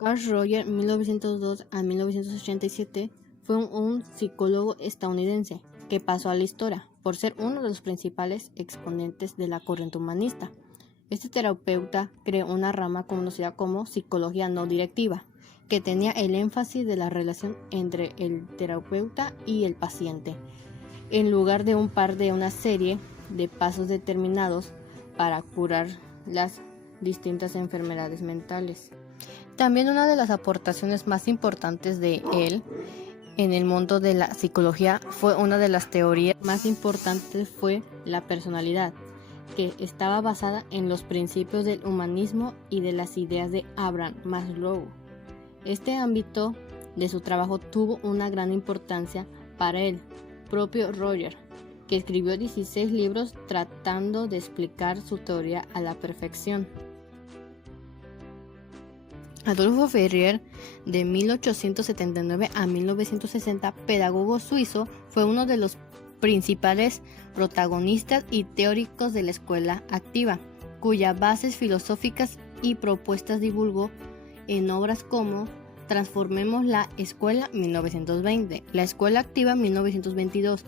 Carl Rogers, 1902 a 1987, fue un psicólogo estadounidense que pasó a la historia por ser uno de los principales exponentes de la corriente humanista. Este terapeuta creó una rama conocida como psicología no directiva, que tenía el énfasis de la relación entre el terapeuta y el paciente, en lugar de una serie de pasos determinados para curar las distintas enfermedades mentales. También una de las aportaciones más importantes de él en el mundo de la psicología fue una de las teorías más importantes fue la personalidad, que estaba basada en los principios del humanismo y de las ideas de Abraham Maslow. Este ámbito de su trabajo tuvo una gran importancia para el propio Rogers, que escribió 16 libros tratando de explicar su teoría a la perfección. Adolfo Ferrier, de 1879 a 1960, pedagogo suizo, fue uno de los principales protagonistas y teóricos de la escuela activa, cuyas bases filosóficas y propuestas divulgó en obras como Transformemos la Escuela 1920, La Escuela Activa 1922,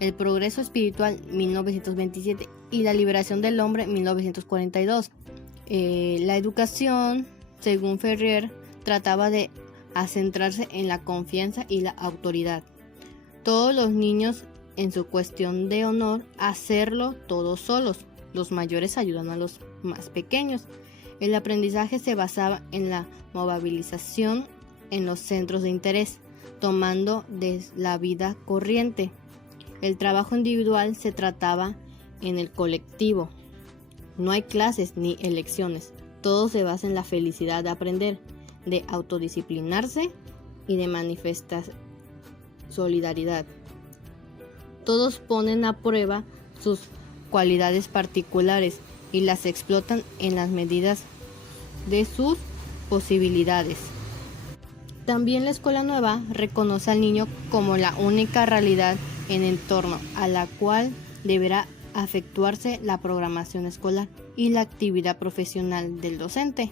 El Progreso Espiritual 1927 y La Liberación del Hombre 1942. La educación, según Ferrier, trataba de centrarse en la confianza y la autoridad. Todos los niños, en su cuestión de honor, hacerlo todos solos. Los mayores ayudan a los más pequeños. El aprendizaje se basaba en la movilización en los centros de interés, tomando de la vida corriente. El trabajo individual se trataba en el colectivo. No hay clases ni elecciones. Todo se basa en la felicidad de aprender, de autodisciplinarse y de manifestar solidaridad. Todos ponen a prueba sus cualidades particulares y las explotan en las medidas de sus posibilidades. También la escuela nueva reconoce al niño como la única realidad en entorno a la cual deberá efectuarse la programación escolar y la actividad profesional del docente.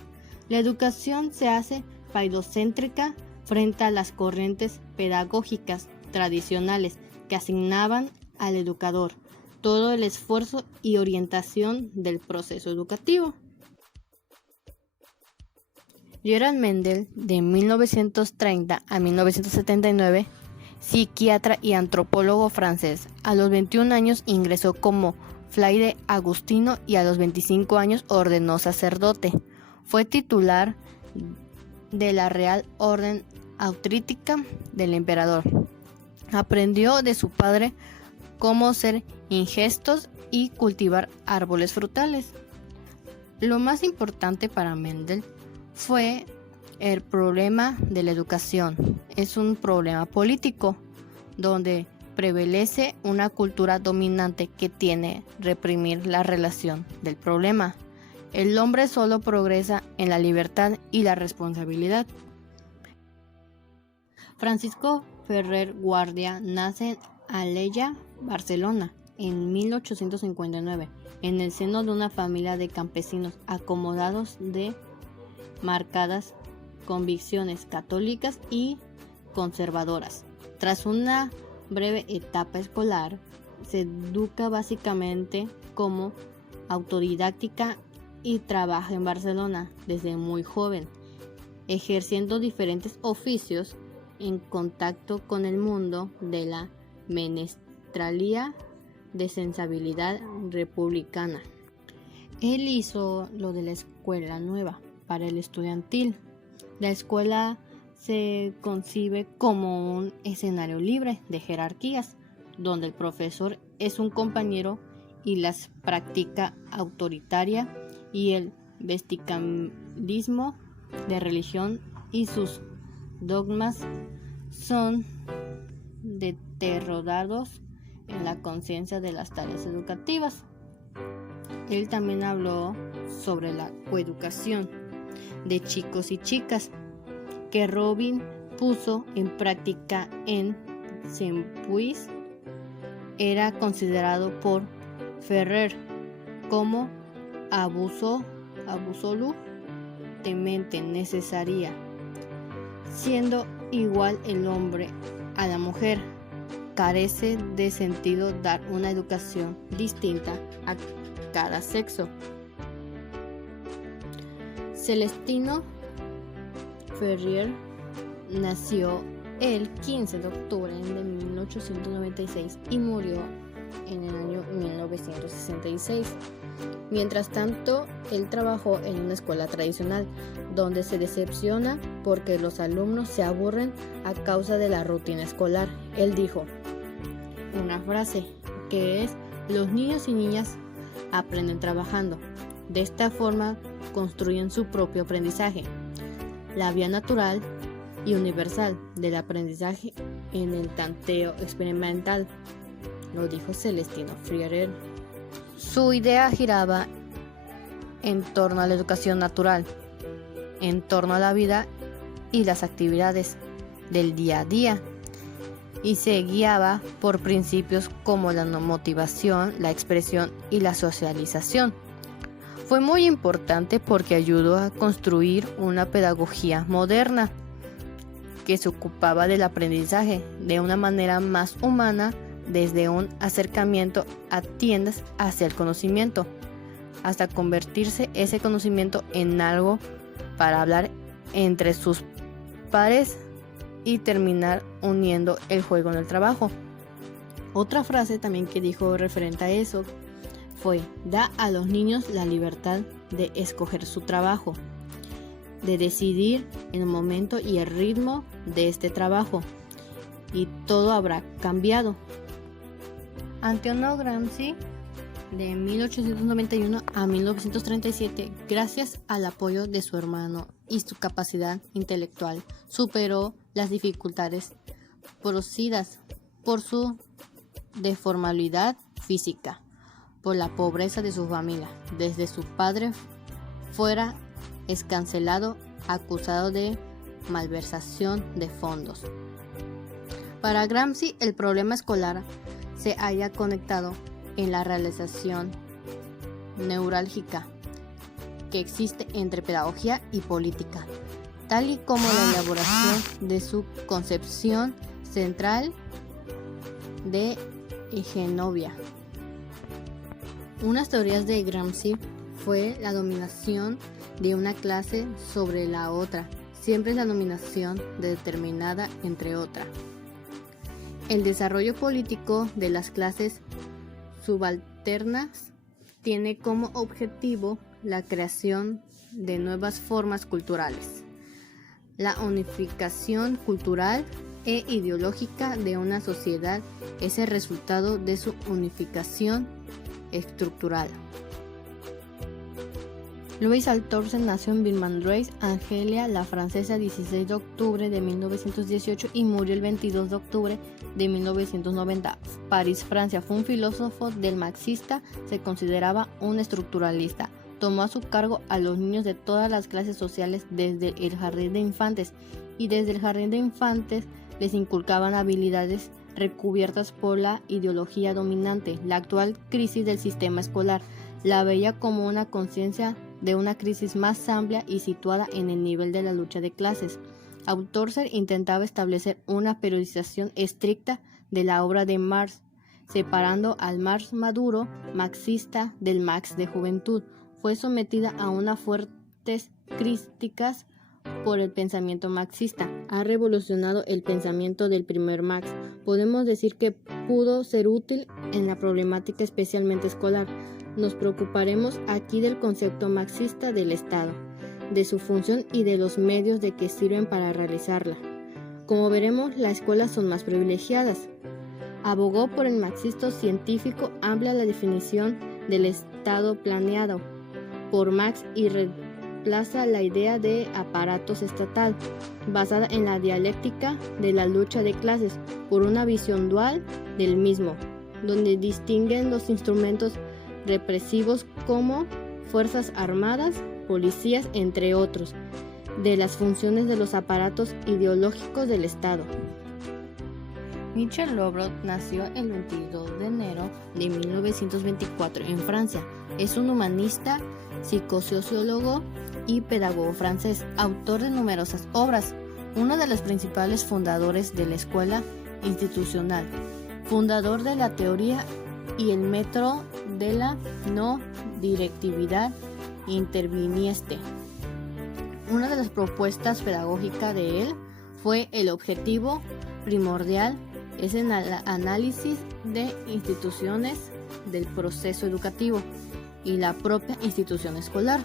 La educación se hace faidocéntrica frente a las corrientes pedagógicas tradicionales que asignaban al educador todo el esfuerzo y orientación del proceso educativo. Gerard Mendel, de 1930 a 1979, psiquiatra y antropólogo francés, a los 21 años ingresó como fraile agustino y a los 25 años ordenó sacerdote. Fue titular de la Real Orden Austrítica del Emperador. Aprendió de su padre cómo hacer ingestos y cultivar árboles frutales. Lo más importante para Mendel fue el problema de la educación. Es un problema político donde prevalece una cultura dominante que tiene reprimir la relación del problema. El hombre solo progresa en la libertad y la responsabilidad. Francisco Ferrer Guardia nace en Alella, Barcelona, en 1859, en el seno de una familia de campesinos acomodados de marcadas convicciones católicas y conservadoras. Tras una breve etapa escolar, se educa básicamente como autodidáctica y trabaja en Barcelona desde muy joven, ejerciendo diferentes oficios en contacto con el mundo de la menestralía de sensibilidad republicana. Él hizo lo de la escuela nueva para el estudiantil. La escuela se concibe como un escenario libre de jerarquías, donde el profesor es un compañero y las práctica autoritaria y el vesticalismo de religión y sus dogmas son deteriorados en la conciencia de las tareas educativas. Él también habló sobre la coeducación de chicos y chicas que Robin puso en práctica en Sempuis. Era considerado por Ferrer como absolutamente necesaria siendo igual el hombre a la mujer. Carece de sentido dar una educación distinta a cada sexo. Celestino Ferrier nació el 15 de octubre de 1896 y murió en el año 1966. Mientras tanto, él trabajó en una escuela tradicional, donde se decepciona porque los alumnos se aburren a causa de la rutina escolar. Él dijo una frase que es: los niños y niñas aprenden trabajando. De esta forma construyen su propio aprendizaje. La vía natural y universal del aprendizaje en el tanteo experimental, lo dijo Celestino Ferrier. Su idea giraba en torno a la educación natural, en torno a la vida y las actividades del día a día, y se guiaba por principios como la motivación, la expresión y la socialización. Fue muy importante porque ayudó a construir una pedagogía moderna que se ocupaba del aprendizaje de una manera más humana, desde un acercamiento a tiendas hacia el conocimiento, hasta convertirse ese conocimiento en algo para hablar entre sus pares y terminar uniendo el juego en el trabajo. Otra frase también que dijo referente a eso fue: da a los niños la libertad de escoger su trabajo, de decidir el momento y el ritmo de este trabajo, y todo habrá cambiado. Antonio Gramsci, de 1891 a 1937, gracias al apoyo de su hermano y su capacidad intelectual, superó las dificultades producidas por su deformidad física, por la pobreza de su familia. Desde su padre fuera excarcelado, acusado de malversación de fondos. Para Gramsci, el problema escolar se haya conectado en la realización neurálgica que existe entre pedagogía y política, tal y como la elaboración de su concepción central de Genovia. Unas teorías de Gramsci fue la dominación de una clase sobre la otra, siempre la dominación determinada entre otra. El desarrollo político de las clases subalternas tiene como objetivo la creación de nuevas formas culturales. La unificación cultural e ideológica de una sociedad es el resultado de su unificación estructural. Louis Althusser nació en Villemandreis, Argelia, la francesa, el 16 de octubre de 1918 y murió el 22 de octubre de 1990. París, Francia. Fue un filósofo del marxista, se consideraba un estructuralista. Tomó a su cargo a los niños de todas las clases sociales desde el jardín de infantes, y desde el jardín de infantes les inculcaban habilidades recubiertas por la ideología dominante. La actual crisis del sistema escolar la veía como una conciencia de una crisis más amplia y situada en el nivel de la lucha de clases. Althusser intentaba establecer una periodización estricta de la obra de Marx, separando al Marx maduro marxista del Marx de juventud. Fue sometida a unas fuertes críticas por el pensamiento marxista. Ha revolucionado el pensamiento del primer Marx. Podemos decir que pudo ser útil en la problemática especialmente escolar. Nos preocuparemos aquí del concepto marxista del Estado, de su función y de los medios de que sirven para realizarla. Como veremos, las escuelas son más privilegiadas. Abogó por el marxismo científico, amplia la definición del Estado planeado por Marx y reemplaza la idea de aparatos estatal, basada en la dialéctica de la lucha de clases, por una visión dual del mismo, donde distinguen los instrumentos represivos como fuerzas armadas, policías, entre otros, de las funciones de los aparatos ideológicos del Estado. Michel Lobrot nació el 22 de enero de 1924 en Francia. Es un humanista, psicosociólogo y pedagogo francés, autor de numerosas obras. uno de los principales fundadores de la escuela institucional, fundador de la teoría y el método de la no directividad interviniente. Una de las propuestas pedagógicas de él fue el objetivo primordial es el análisis de instituciones del proceso educativo y la propia institución escolar.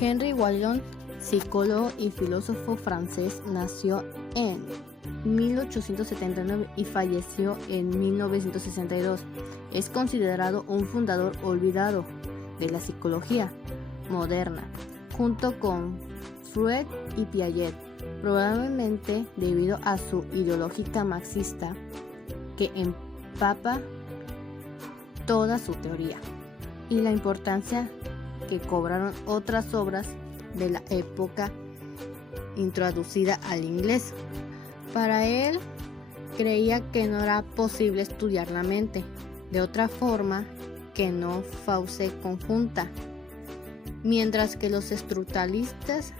Henry Wallon, psicólogo y filósofo francés, nació en 1879 y falleció en 1962. Es considerado un fundador olvidado de la psicología moderna, junto con Freud y Piaget, probablemente debido a su ideología marxista que empapa toda su teoría y la importancia que cobraron otras obras de la época introducida al inglés. Para él, creía que no era posible estudiar la mente de otra forma que no fauce conjunta, mientras que los estructuralistas